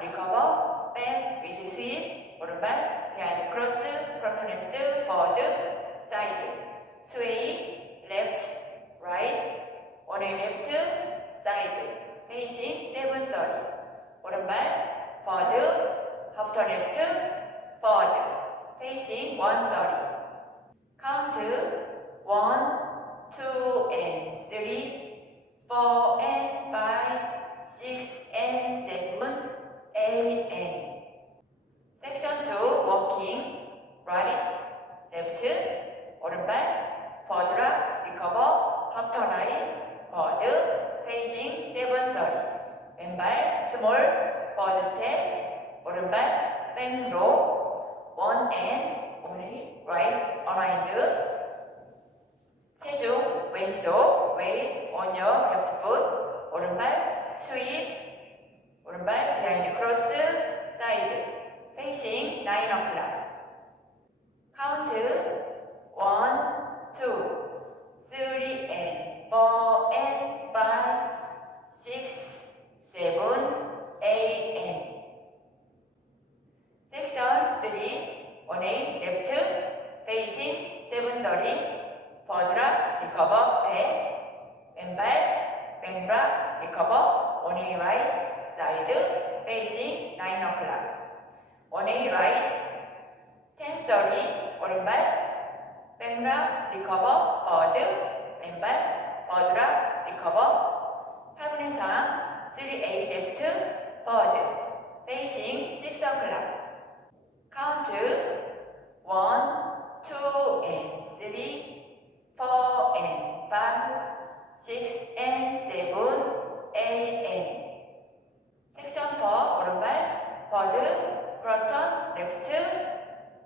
리커버, 백, 위드 스윕, 오른발, 비하인드 크로스, 프론트 레프트, 포워드, 사이드, 스웨이, 레프트, 라이트, 원웨이 레프트, 사이드, 페이싱, 세븐 서리, 오른발, 포워드, 하프터 레프트, 포워드, 페이싱, 원 서리, 카운트, 1, 2 and 3, 4 and 5, 6 and 7, 8 and. Section 2, walking, right, left, 오른발, forward, recover, after right, forward, facing, 7 sorry. 왼발, small, forward step, 오른발, back row, 1 and, only, right, aligned. 체중, 왼쪽, weight on your left foot, 오른발, sweep, 오른발, behind cross, side, facing 9 o'clock. Count 1, 2, 3 and 4 and 5, 6, 7, 8 and. Section 3, 1A, left, facing 7 sorry. 버즈라, 리커버, 백, 왼발, 백브라, 리커버, 원웨이 라이트, 사이드, 페이싱, 9 o'clock. 원웨이 라이트, 10 30, 오른발, 백브라, 리커버, 버드, 왼발, 버즈라, 리커버, 8분의 3, 3A 레프트, 버드, 페이싱, 6 o'clock. 카운트, 1, 2 and 3, 4 and 5, 6 and 7, 8 and. Section 4, 오른발, 버드, 프론턴, 레프트,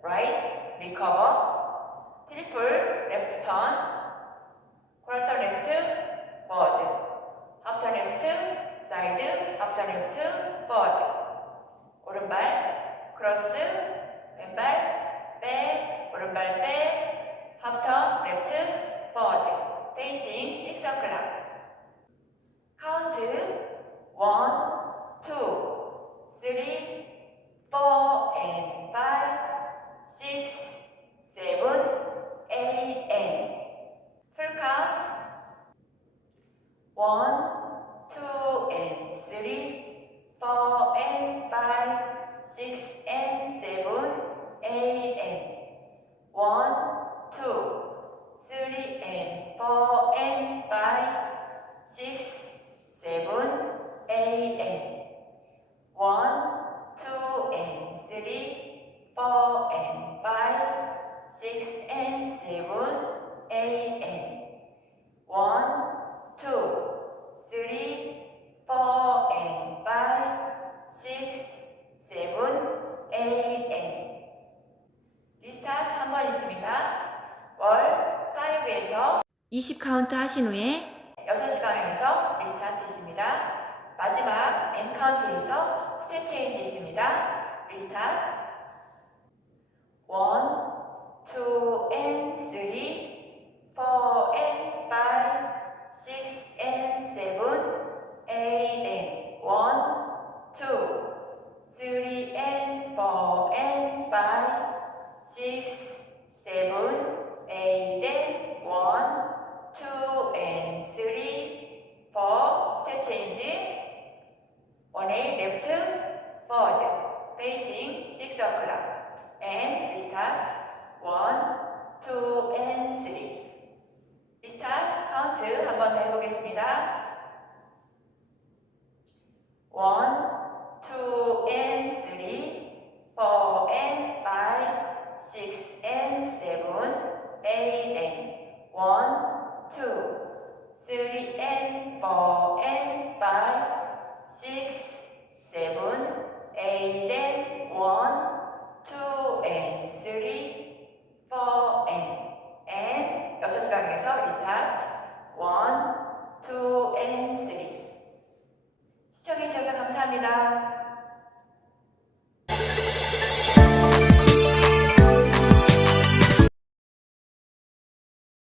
right, 리커버, 트리플, 레프트 턴, 프론턴 레프트, 버드, 하프턴 레프트, 사이드, 하프턴 레프트, 버드, 오른발, 크로스, 왼발, 백, 오른발 백, 하프턴, 레프트, 포워드, 페이싱, 6 o'clock. 카운트, 1, 2, 3, 4 and 5, 6, 7, 8 and. Full count, 1, 2 and 3, 4 and 5, 6 and 7, 8 and. 1, 2, 3 and 4 and 5, 6, 7, 8 and. 1, 2 and 3, 4 and 5, 6 and 7, 8 and. 1, 2, 3, 4 and 5, 6, 7, 8 and. 리스타트 한 번 있습니다. 월 5에서 20카운트 하신 후에 6시 방향에서 리스타트 있습니다. 마지막 N 카운트에서 스텝 체인지 있습니다. 리스타트 1, 2 and 3, 4 and 5, 6 and 7, 8 and 1, 2, 3 and 4 and 5, 6, 7, 8 and 1, 2 and 3, 4, step change, 1A left, forward, facing 6 o'clock, and restart, 1, 2 and 3. 리스타트 카운트 한 번 더 해보겠습니다. 1, 2 and 3, 4 and 5, 6 and 7, 8 and 1, 2, 3 and 4 and 5, 6, 7, 8 and 1, 2 and 3, 4 and 6시 방향에서 리스타트 1, 2 and 3. 시청해주셔서 감사합니다.